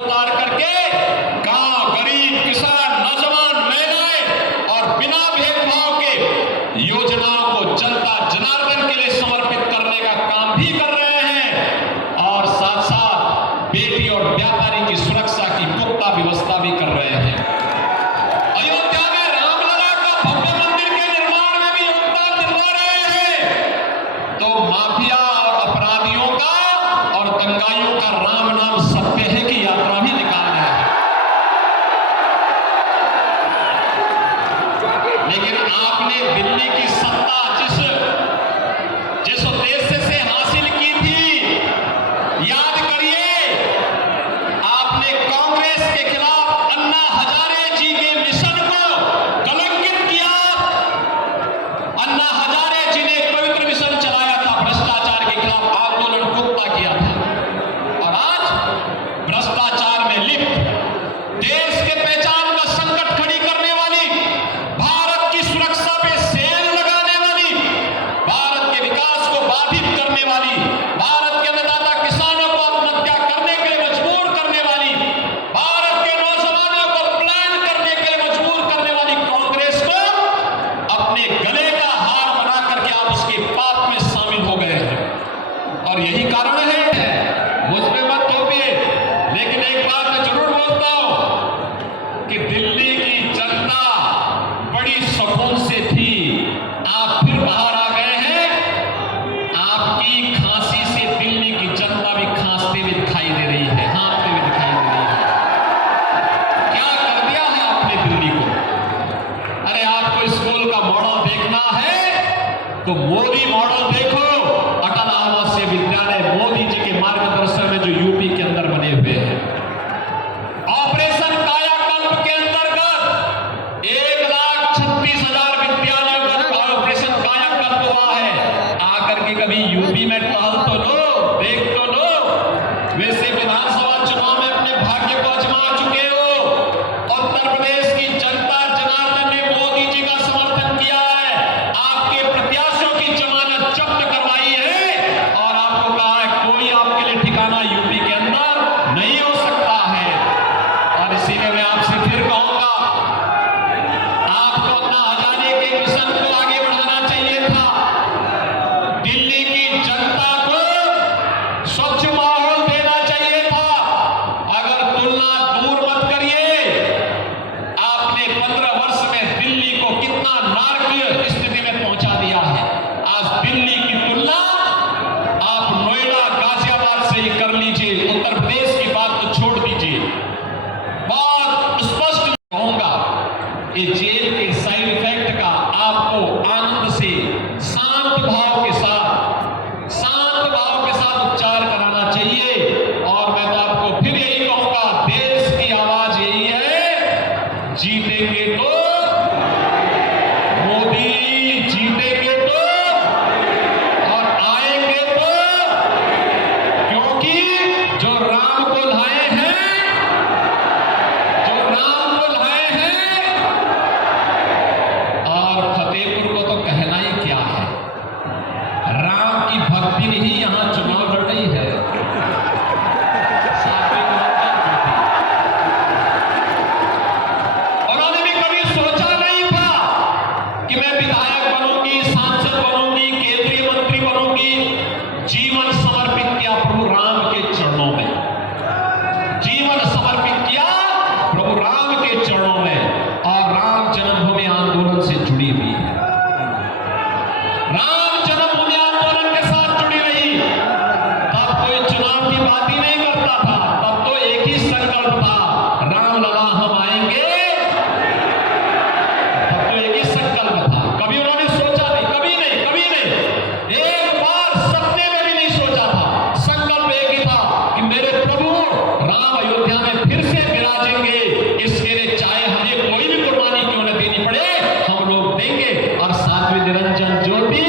उतार करके गांव, गरीब, किसान, नौजवान, महिलाएं और बिना भेदभाव के योजनाओं को जनता जनार्दन के लिए समर्पित करने का काम भी कर रहे हैं और साथ साथ बेटी और व्यापारी की सुरक्षा की पुख्ता व्यवस्था भी कर रहे हैं। अयोध्या में रामलला का भव्य मंदिर के निर्माण में भी योगदान दिलवा रहे हैं। तो माफिया और अपराधियों का और दंगाइयों का राम नाम सत्य है की यात्रा भी निकाल रहे हैं। लेकिन आपने दिल्ली की सत्ता जिस उद्देश्य से हासिल की थी, याद करिए, आपने कांग्रेस के खिलाफ अन्ना हजारे जी के मिशन को कलंकित किया। अन्ना हजारे जी ने एक पवित्र मिशन चलाया था, भ्रष्टाचार के खिलाफ आंदोलन पुख्ता किया था और आज भ्रष्टाचार में लिप्त देश के पहचान का संकट खड़ी करने वाली, भारत की सुरक्षा पे सेल लगाने वाली, भारत के विकास को बाधित करने वाली, भारत के अन्नदाता किसानों को आत्महत्या करने के लिए मजबूर करने वाली, भारत के नौजवानों को प्लान करने के लिए मजबूर करने वाली कांग्रेस को अपने गले का हार बना करके आप उसके पाप में शामिल हो गए हैं। और यही कारण है, मुझ पे मत थोपिए, लेकिन एक बात मैं जरूर बोलता हूं कि दिल्ली की जनता बड़ी सुकून से थी, आप फिर बाहर आ गए हैं। आपकी खांसी से दिल्ली की जनता भी खांसते हुए दिखाई दे रही है, हाँफते हुए दिखाई दे रही है। क्या कर दिया है आपने दिल्ली को? अरे आपको स्कूल का मॉडल देखना है तो मोदी मॉडल देखो, अटल आवासीय विद्यालय मोदी जी के मार्गदर्शन में जो यूपी के अंदर बने हुए हैं। ऑपरेशन कायाकल्प के अंतर्गत 1,36,000 विद्यालयों का ऑपरेशन कायाकल्प हुआ है। आकर के कभी यूपी में टहल तो लो, देख तो लो। वैसे विधानसभा चुनाव में अपने भाग्य को आजमा चुके हो। उत्तर प्रदेश की जनता जनार्दन ने मोदी जी का समर्थन किया है, आपके प्रत्याशियों की जमानत जब्त करवाई है और आपको कहा है कोई आपके लिए ठिकाना यूपी के अंदर नहीं हो सकता है। और इसीलिए मैं आपसे फिर कहूंगा, आपको अन्ना हजारे के मिशन को आगे बढ़ाना चाहिए था। दिल्ली की जनता को स्वच्छ माहौल देना चाहिए था। अगर तुलना दूर मत करिए, आपने 15 वर्ष में दिल्ली को कितना नारकीय स्थिति में पहुंचा दिया है। आज दिल्ली की तुलना आप नोएडा, गाजियाबाद से ही कर लीजिए, उत्तर प्रदेश की बात तो छोड़ दीजिए। बहुत स्पष्ट कहूंगा, ये जेल के साइड इफेक्ट का आपको आनंद से शांत भाव के साथ उपचार कराना चाहिए। और मैं तो आपको फिर यही कहूंगा, देश की आवाज यही है, जीतेंगे तो मोदी, जीतेंगे तो और आएंगे तो, क्योंकि जो राम को लाए हैं, और फतेहपुर को तो कहना ही क्या है, राम की भक्ति ने ही यहां चुनाव लड़ रही है। उन्होंने भी कभी सोचा नहीं था कि मैं विधायक बनूंगी, सांसद बनूंगी, केंद्रीय मंत्री बनूंगी। जीवन समर्पित किया प्रभु राम के चरणों में, जीवन समर्पित किया प्रभु राम के चरणों में। और राम जन्मभूमि आंदोलन से जुड़ी हुई है, राम जन्मभूमि आंदोलन के साथ जुड़ी रही। तब कोई चुनाव की बात ही नहीं करता था, तब तो एक ही संकल्प था, रामलला हम आएंगे। तब तो एक ही संकल्प था, कभी उन्होंने सोचा नहीं, कभी नहीं, कभी नहीं, एक बार सपने में भी नहीं सोचा था। संकल्प एक ही था कि मेरे प्रभु राम अयोध्या में फिर से विराजेंगे, इसके लिए चाहे हमें कोई भी कुर्बानी क्यों न देनी पड़े, हम लोग देंगे। और सातवीं निरंजन ज्योति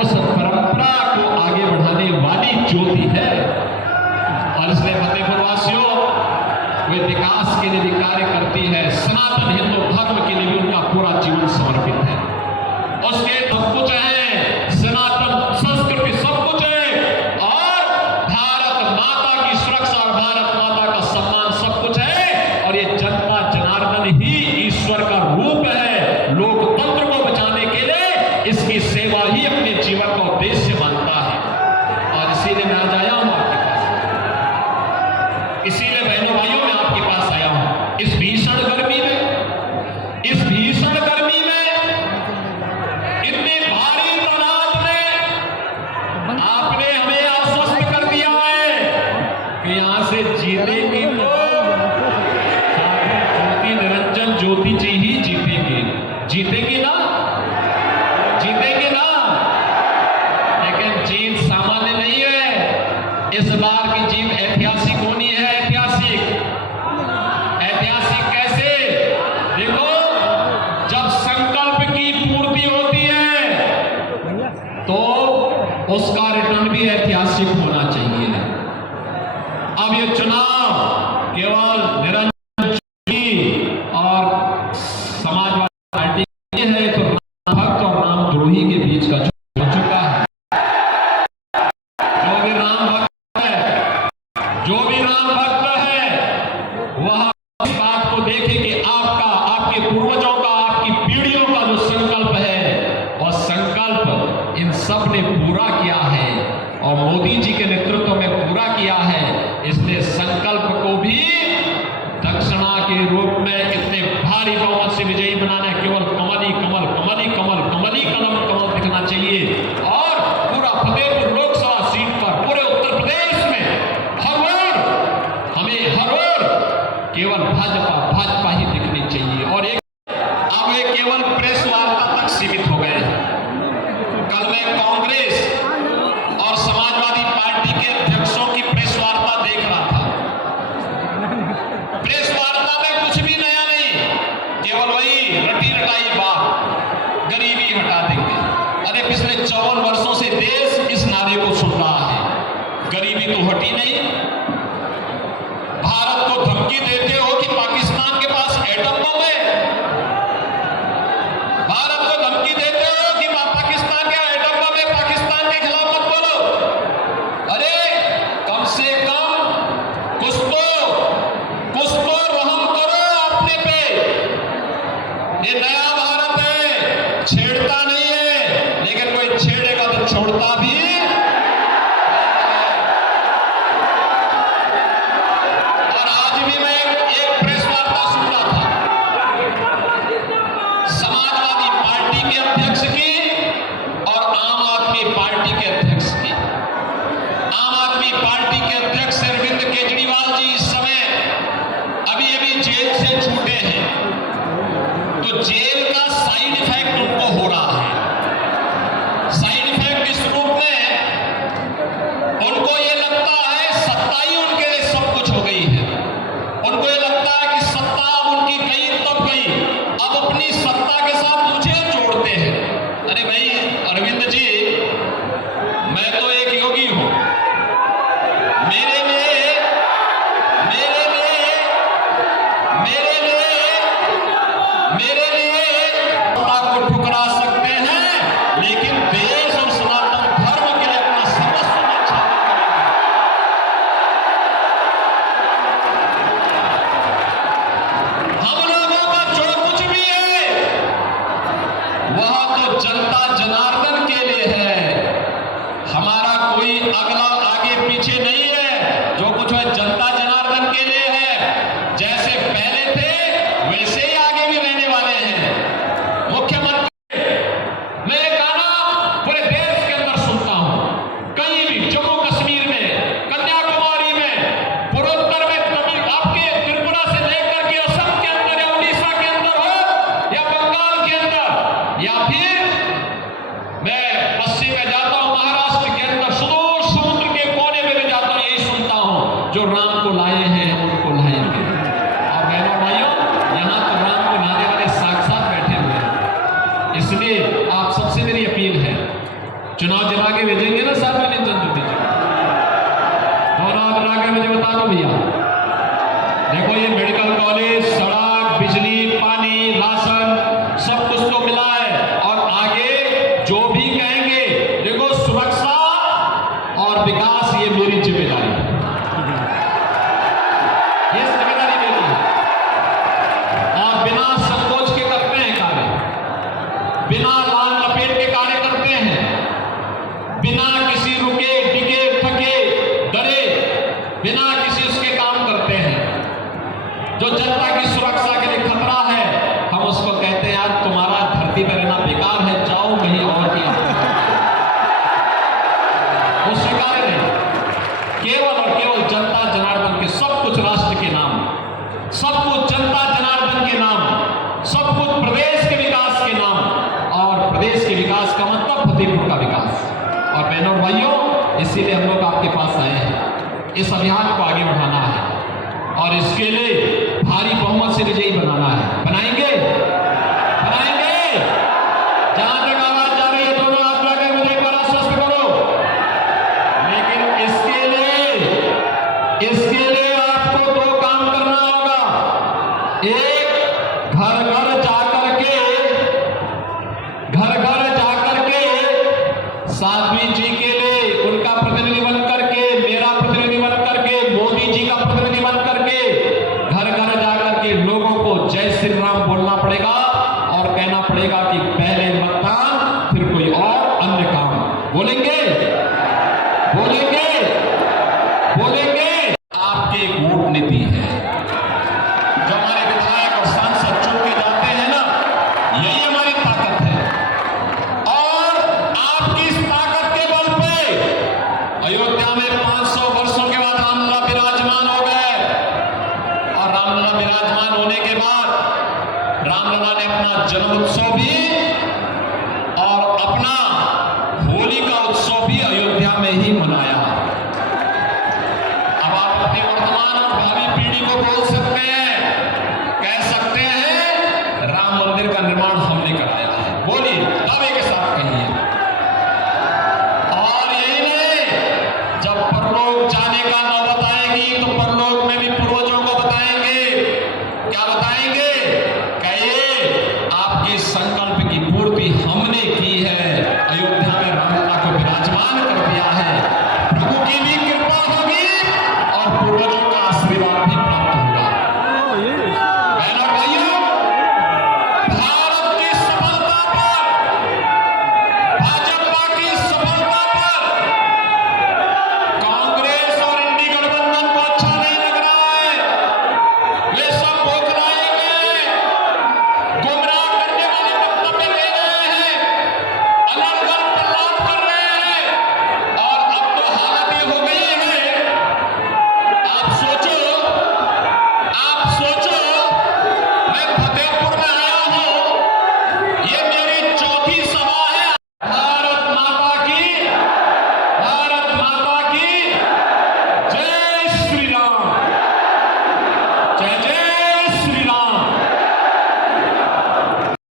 उस परंपरा को आगे बढ़ाने वाली ज्योति है। और इसलिए फतेहपुर वासियों, वे विकास के लिए भी कार्य करती है, सनातन हिंदू धर्म के लिए भी उनका पूरा जीवन समर्पित है। उसके सब कुछ है, सनातन संस्कृति सब कुछ है, और भारत माता की सुरक्षा और भारत माता का सम्मान सब इसीलिए बहनों भाइयों मैं आपके पास आया हूं इस भीषण गर्मी में, इतनी भारी तादाद में आपने हमें आश्वस्त कर दिया है कि यहां से जीतेंगे तो ज्योति निरंजन ज्योति जी ही जीतेंगे। जीतेंगे ना? लेकिन जीत सामान्य नहीं है। इस बार की जीत ऐतिहासिक होनी है। ऐतिहासिक कैसे? देखो, जब संकल्प की पूर्ति होती है तो उसका रिटर्न भी ऐतिहासिक होना चाहिए। अब ये चुनाव केवल निरंजन और समाजवादी पार्टी है, तो राम भक्त और रामद्रोही के बीच का हो चुका है। जो भी राम भक्त है वह इस बात को देखे कि आपके पूर्वजों का, आपकी पीढ़ियों का जो संकल्प है और संकल्प इन सब ने पूरा किया है और मोदी जी के नेतृत्व में पूरा किया है। इसलिए संकल्प को भी दक्षिणा के रूप में इतने भारी बहुमत से विजयी बनाना है। केवल कमल दिखना चाहिए और पूरा फतेहपुर लोकसभा सीट पर, पूरे उत्तर प्रदेश में हर ओर केवल भाजपा ही दिखनी चाहिए। और अब वे केवल प्रेस वार्ता तक सीमित हो गए। कल मैं कांग्रेस और समाजवादी पार्टी के अध्यक्षों की प्रेस वार्ता देख रहा था। प्रेस वार्ता में कुछ भी नया नहीं, केवल वही रटी रटाई बात, गरीबी हटा देंगे। अरे पिछले 54 वर्षों से देश इस नारे को सुन रहा है, गरीबी तो हटी नहीं। भारत को धमकी देते हो कि पाकिस्तान के पास एटम बम है, भारत को धमकी देते हो कि पाकिस्तान के एटम बम है, पाकिस्तान के खिलाफ मत बोलो। अरे कम से कम कुछ तो रहम करो अपने पे। ये नया भारत है, छेड़ता नहीं है, लेकिन कोई छेड़ेगा तो छोड़ता भी। और आज भी मैं एक प्रेस वार्ता सुन रहा था समाजवादी पार्टी के अध्यक्ष की और आम आदमी पार्टी के अध्यक्ष की। आम आदमी पार्टी के अध्यक्ष अरविंद केजरीवाल जी इस समय अभी जेल से छूटे हैं, तो जेल का साइड इफेक्ट उनको हो रहा है। साइड इफेक्ट इस रूप में, उनको ये लगता है सत्ता ही उनके लिए सब कुछ हो गई है। उनको ये लगता है कि सत्ता अब उनकी गई तब गई, अब अपनी सत्ता के साथ मुझे जोड़ते हैं। अरे भाई अरविंद जी, मैं तो एक योगी हूं, मेरे लिए सत्ता को ठुकरा सकते हैं, लेकिन देश और सनातन धर्म के लिए अपना सर्वस्व न्यौछावर करेंगे। हम लोगों का जो कुछ भी है वह तो जनता जनार्दन के लिए है। हमारा कोई अगला आगे पीछे नहीं है, जो कुछ है जनता जनार्दन के लिए है। जैसे पहले थे वैसे ही आगे भी रहने वाले हैं। मुख्यमंत्री, मैं ये गाना पूरे देश के अंदर सुनता हूं, कहीं भी, जम्मू कश्मीर में, कन्याकुमारी में, पूर्वोत्तर में, तमिल, आपके त्रिपुरा से लेकर के असम के अंदर या उड़ीसा के अंदर हो या बंगाल के अंदर, या फिर मैं पश्चिम में जाता हूं, महाराष्ट्र के अंदर, सुदूर समुद्र के कोने में जाता हूं, यही सुनता हूं, जो राम को लाए हैं उनको लाएंगे। और बहनों भाइयों, यहां तो राम को लाने वाले साक्षात बैठे हुए हैं। इसलिए आप सबसे मेरी अपील है, चुनाव जमा के भेजेंगे ना सार्वजनिक जनता जी, दोनों आप ला के मुझे बता दो भैया। देखो ये मेडिकल कॉलेज, सड़क, बिजली, पानी, राशन सब कुछ तो मिला है, और आगे जो भी कहेंगे, देखो सुरक्षा और विकास ये मेरी जिम्मेदारी है, ये जिम्मेदारी मेरी है। और बिना संकोच के करते हैं कार्य, बिना लाल लपेट के कार्य करते हैं, बिना किसी रुके टिके थके डरे, बिना किसी उसके काम करते हैं। जो जनता की सुरक्षा के लिए खतरा है, हम उसको कहते हैं यार तुम्हारा धरती पर रहना बेकार है, जाओ कहीं और किया। वो स्वीकार नहीं, केवल और केवल जनता जनार्दन के, सब कुछ राष्ट्र के नाम, सब कुछ जनता जनार्दन के नाम, सब कुछ प्रदेश के विकास के नाम। और प्रदेश के विकास का मतलब फतेहपुर का विकास। और बहनों और भाइयों, इसीलिए हम लोग आपके पास आए हैं, इस अभियान को आगे बढ़ाना है और इसके लिए भारी बहुमत से विजयी बनाना है। बनाएंगे, बनाएंगे। जहां तक आवाज जा रही है दोनों हाथ लगे, मुझे एक बार आश्वस्त करो। लेकिन इसके लिए आपको दो काम करना होगा। एक, घर घर जाकर के साध्वी जी के लिए उनका प्रतिनिधि बन करके, मेरा प्रतिनिधि बन करके, मोदी जी का प्रतिनिधि बन करके घर घर जाकर के लोगों को जय श्री राम बोलना पड़ेगा और कहना पड़ेगा कि पहले मतदान फिर कोई और अन्य काम। बोलेंगे, बोलेंगे, बोलेंगे। आपकी एक वोट नीति है, जो हमारे विधायक और सांसद चुन के जाते हैं ना, यही हमारी ताकत है। और आपकी इस ताकत के बल पे अयोध्या में 500 वर्षों के बाद रामलला विराजमान हो गए। और रामलला विराजमान होने के बाद रामलला ने अपना जन्म उत्सव भी और अपना होली का उत्सव भी अयोध्या में ही मनाया। अब आप अपनी वर्तमान और भावी पीढ़ी को बोल सकते